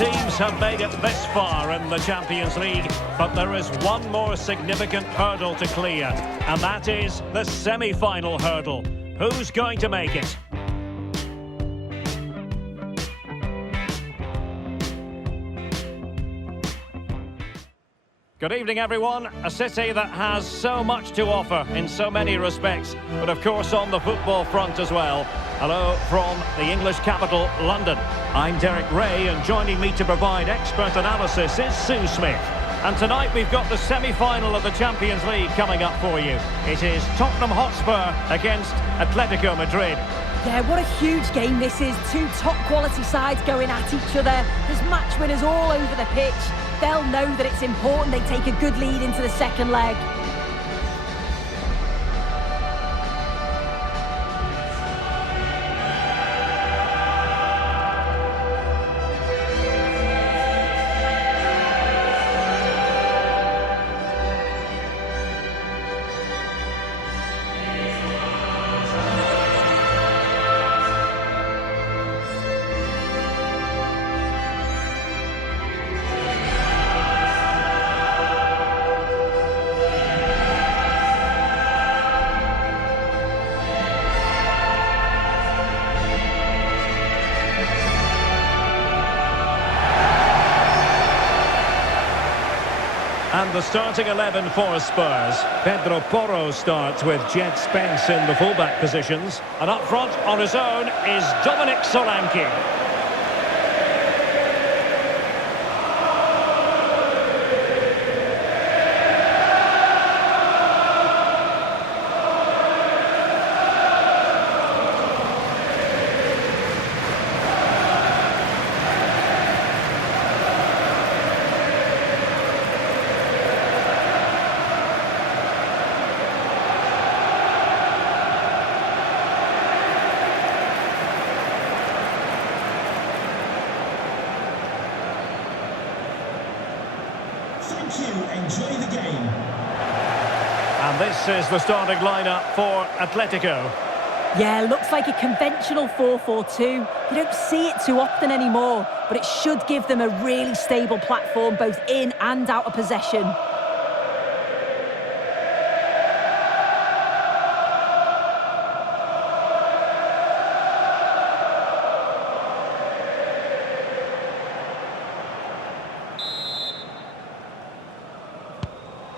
teams have made it this far in the Champions League, but there is one more significant hurdle to clear, and that is the semi-final hurdle. Who's going to make it? Good evening, everyone. A city that has so much to offer in so many respects, but of course on the football front as well. Hello from the English capital, London. I'm Derek Ray, and joining me to provide expert analysis is Sue Smith. And tonight we've got the semi-final of the Champions League coming up for you. It is Tottenham Hotspur against Atletico Madrid. Yeah, what a huge game this is. Two top-quality sides going at each other. There's match winners all over the pitch. They'll know that it's important they take a good lead into the second leg. And the starting 11 for Spurs. Pedro Porro starts with Jed Spence in the fullback positions. And up front on his own is Dominic Solanke. Enjoy the game. And this is the starting lineup for Atletico. Yeah, looks like a conventional 4-4-2. You don't see it too often anymore, but it should give them a really stable platform both in and out of possession.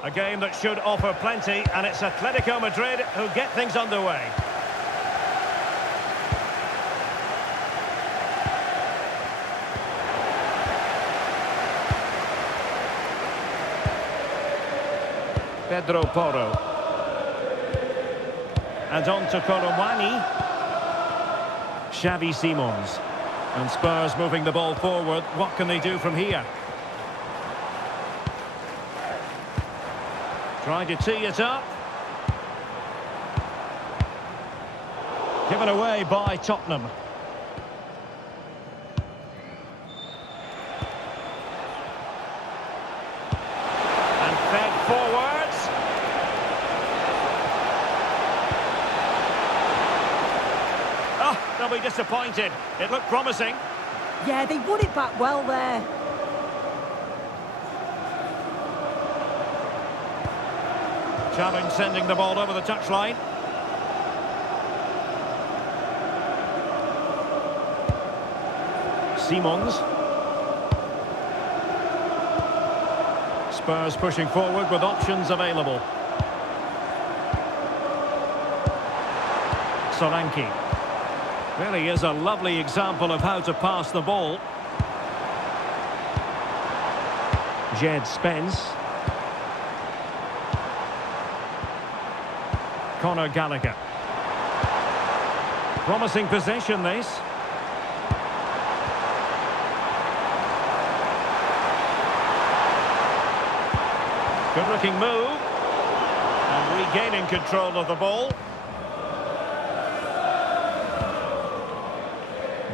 A game that should offer plenty, and it's Atletico Madrid who get things underway. Pedro Porro. And on to Colomwani. Xavi Simons. And Spurs moving the ball forward. What can they do from here? Trying to tee it up. Given away by Tottenham. And fed forwards. Oh, they'll be disappointed. It looked promising. Yeah, they won it back well there. Challenge sending the ball over the touchline. Simons. Spurs pushing forward with options available. Solanke. Really is a lovely example of how to pass the ball. Jed Spence. Conor Gallagher. Promising possession, this. Good looking move. And regaining control of the ball.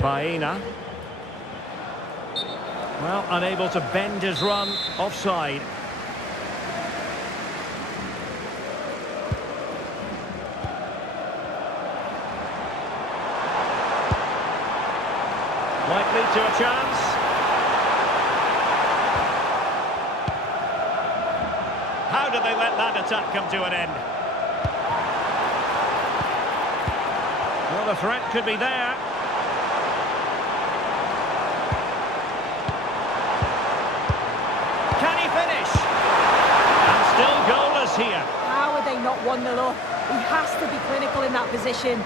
Baena. Well, unable to bend his run, offside. Might lead to a chance. let that attack come to an end. Well, the threat could be there. Can he finish? And still goalless here. How are they not 1-0 up? He has to be clinical in that position.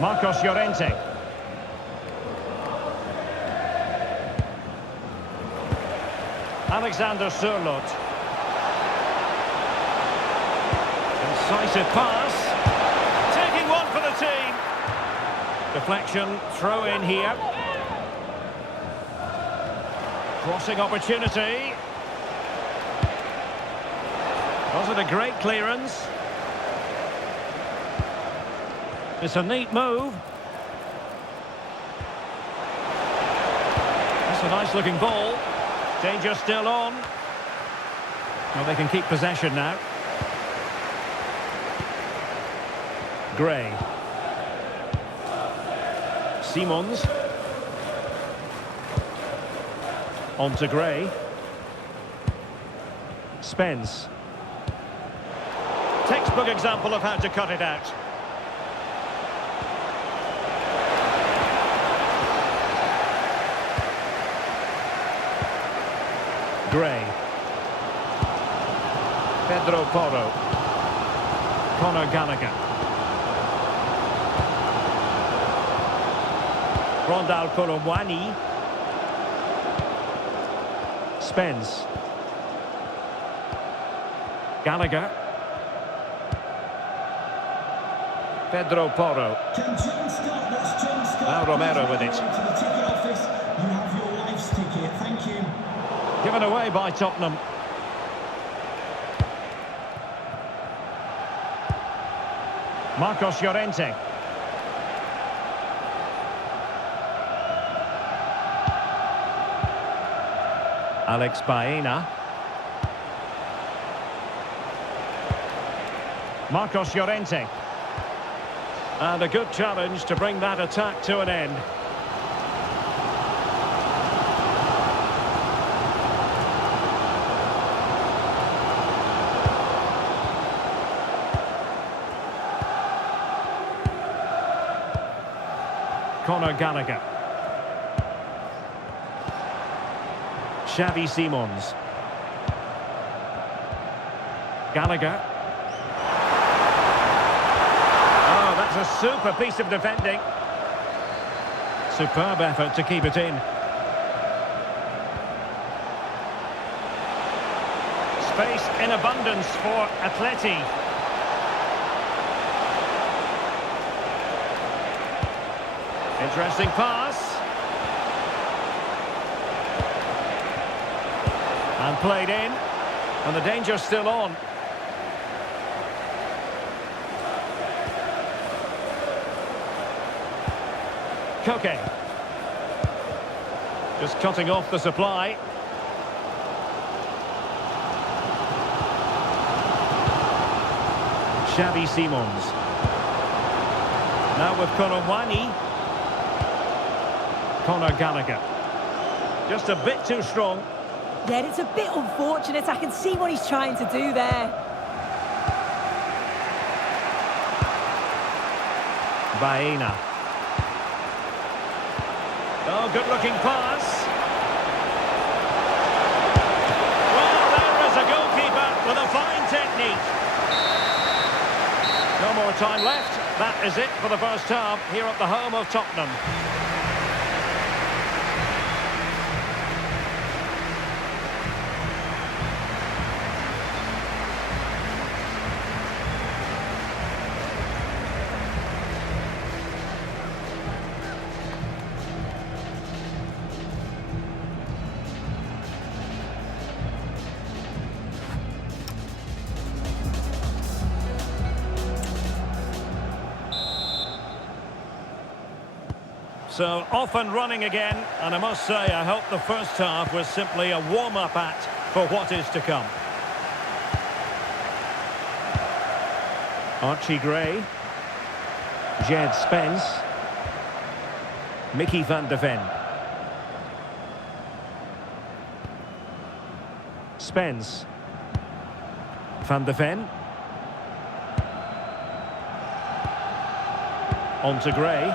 Marcos Llorente. Alexander Sørloth. Incisive pass. Taking one for the team. Deflection, throw in here. Crossing opportunity. Wasn't a great clearance. It's a neat move. That's a nice looking ball. Danger still on. Well, they can keep possession now. Gray. Simons. On to Gray. Spence. Textbook example of how to cut it out. Gray. Pedro Porro. Conor Gallagher. Rondal Colomwani. Spence. Gallagher. Pedro Porro. Now Romero with it. Given away by Tottenham. Marcos Llorente. Alex Baena. Marcos Llorente. And a good challenge to bring that attack to an end. Conor Gallagher. Xavi Simons. Gallagher. Oh, that's a super piece of defending. Superb effort to keep it in. Space in abundance for Atleti. Interesting pass. And played in. And the danger's still on. Koke. Just cutting off the supply. Xavi Simons. Now with Colomwani. Conor Gallagher. Just a bit too strong. Yeah, it's a bit unfortunate. I can see what he's trying to do there. Baena. Oh, good-looking pass. Well, there is a goalkeeper with a fine technique. No more time left. That is it for the first half here at the home of Tottenham. So off and running again, and I must say I hope the first half was simply a warm-up act for what is to come. Archie Gray, Jed Spence, Mickey van de Ven. suspense. Van de Ven. On to Gray.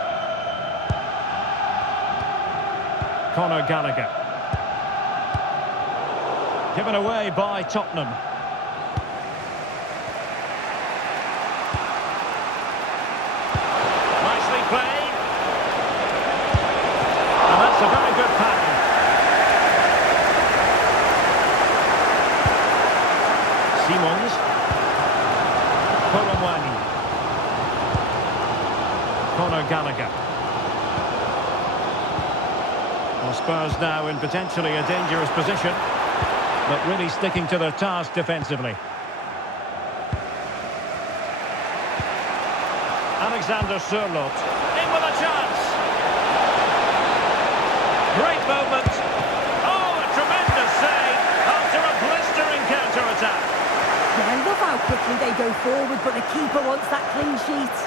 Conor Gallagher. Given away by Tottenham. Nicely played. And that's a very good pattern. Simons. Colomwani. Conor Gallagher. Well, Spurs now in potentially a dangerous position, but really sticking to their task defensively. Alexander Sørloth in with a chance. Great moment. Oh, a tremendous save after a blistering counter-attack. Yeah, I love how quickly they go forward, but the keeper wants that clean sheet.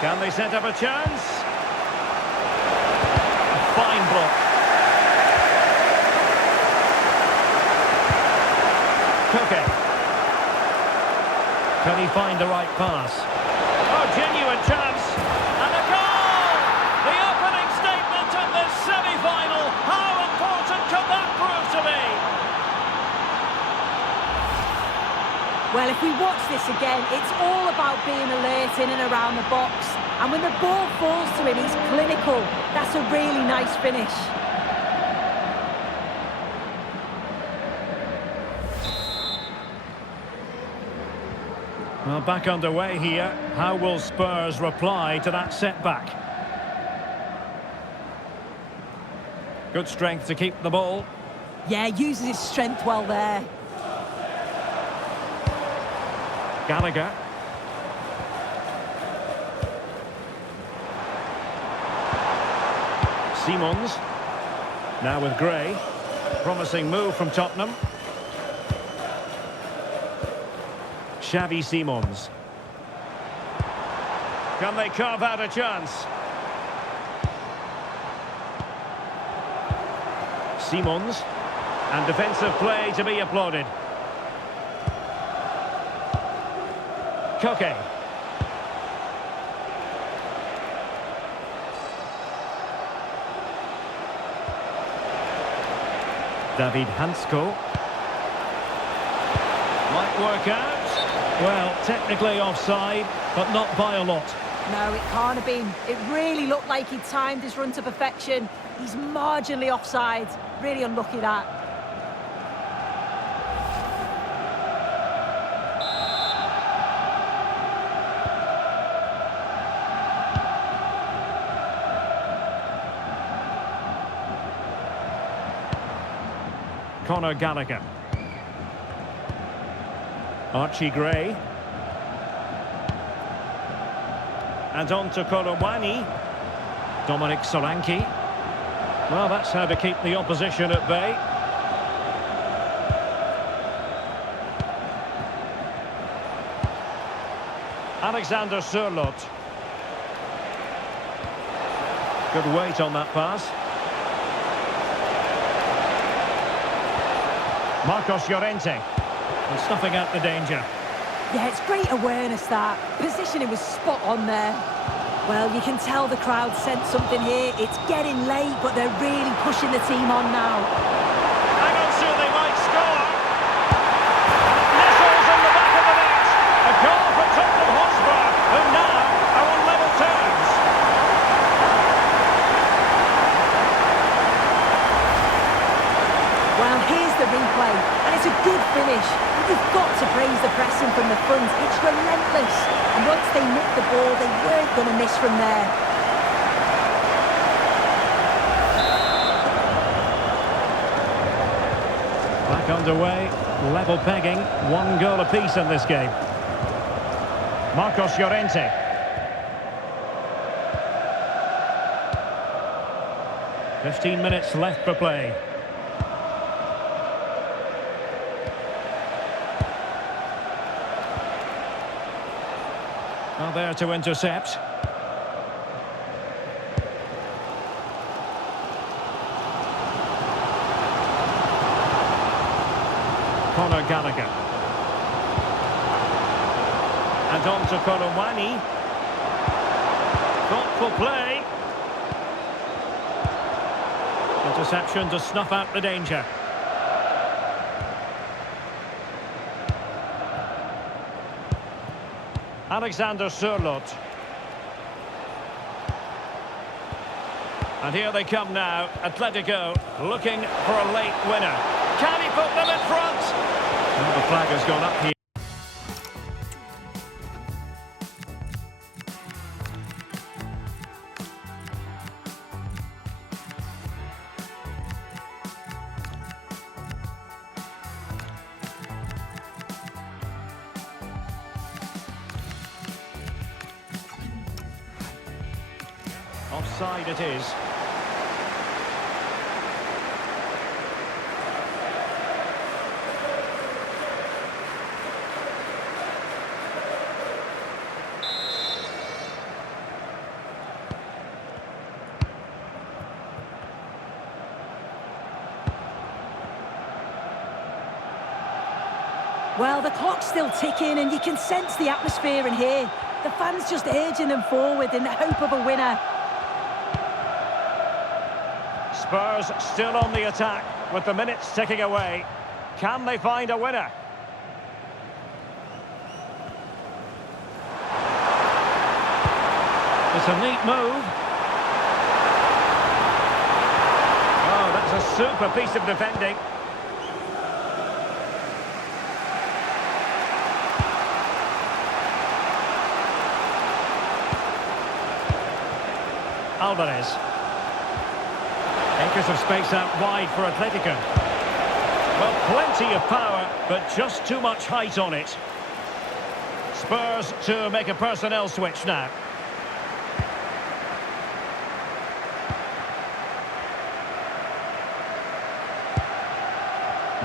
Can they set up a chance? A fine block. Koke. Can he find the right pass? Oh, genuine chance. And a goal! The opening statement of this semi-final. How important could that prove to be? Well, if we watch this again, it's all about being alert in and around the box. And when the ball falls to him, he's clinical. That's a really nice finish. Well, back underway here. How will Spurs reply to that setback? Good strength to keep the ball. Yeah, uses his strength well there. Gallagher. Simons. Now with Gray. Promising move from Tottenham. Xavi Simons. Can they carve out a chance? Simons. And defensive play to be applauded. Koke. David Hansko. Might work out. Well, technically offside, but not by a lot. No, it can't have been. It really looked like he timed his run to perfection. He's marginally offside. Really unlucky that. Conor Gallagher. Archie Gray. And on to Colomwani. Dominic Solanke. Well, that's how to keep the opposition at bay. Alexander Sørloth. Good weight on that pass. Marcos Llorente. And snuffing out the danger. Yeah, it's great awareness that. Positioning was spot on there. Well, you can tell the crowd sensed something here. It's getting late, but they're really pushing the team on now. Hang on, soon they might score. Missiles in the back of the net. A goal for Tottenham Hotspur, who now are on level terms. Well, here's the replay, and it's a good finish. But you've got to praise the pressing from the front. It's relentless. And once they nicked the ball, they weren't going to miss from there. Back underway, level pegging, 1 goal apiece in this game. Marcos Llorente. "15 minutes left for play. Well, there to intercept. Conor Gallagher. And on to Kolomwani. Thoughtful play. Interception to snuff out the danger. Alexander Sørloth. And here they come now, Atletico looking for a late winner. Can he put them in front? Well, the flag has gone up here. Offside it is. Well, the clock's still ticking and you can sense the atmosphere in here. The fans just urging them forward in the hope of a winner. Spurs still on the attack with the minutes ticking away. Can they find a winner? It's a neat move. Oh, that's a super piece of defending. Alvarez. Acres of space out wide for Atletico. Well, plenty of power, but just too much height on it. Spurs to make a personnel switch now.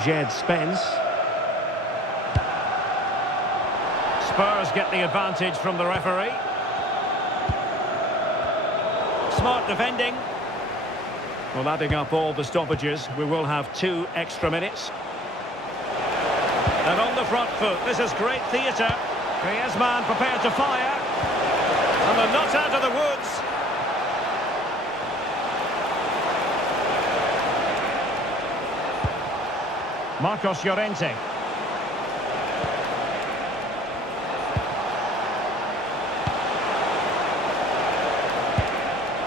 Jed Spence. Spurs get the advantage from the referee. Smart defending. Well, adding up all the stoppages, we will have 2 extra minutes. And on the front foot, this is great theatre. Griezmann prepared to fire. And they're not out of the woods. Marcos Llorente.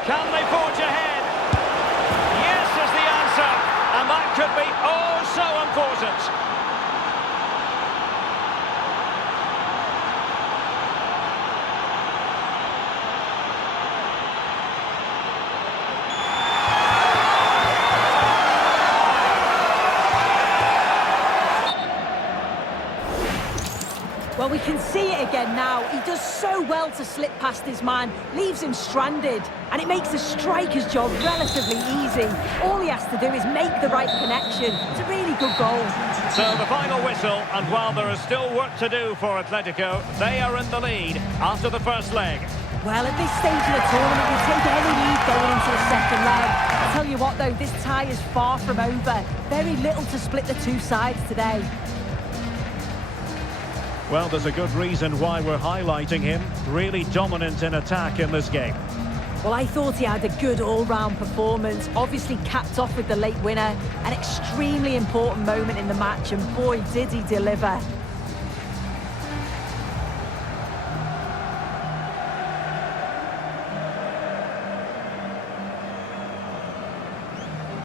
Can they forge ahead? Yes is the answer, and that could be oh so important. Well, we can see it again now. He does so well to slip past his man, leaves him stranded, and it makes the striker's job relatively easy. All he has to do is make the right connection. It's a really good goal. So the final whistle, and while there is still work to do for Atletico, they are in the lead after the first leg. Well, at this stage of the tournament, you take any lead going into the second leg. I tell you what, though, this tie is far from over. Very little to split the two sides today. Well, there's a good reason why we're highlighting him. Really dominant in attack in this game. Well, I thought he had a good all-round performance. Obviously capped off with the late winner. An extremely important moment in the match, and boy, did he deliver.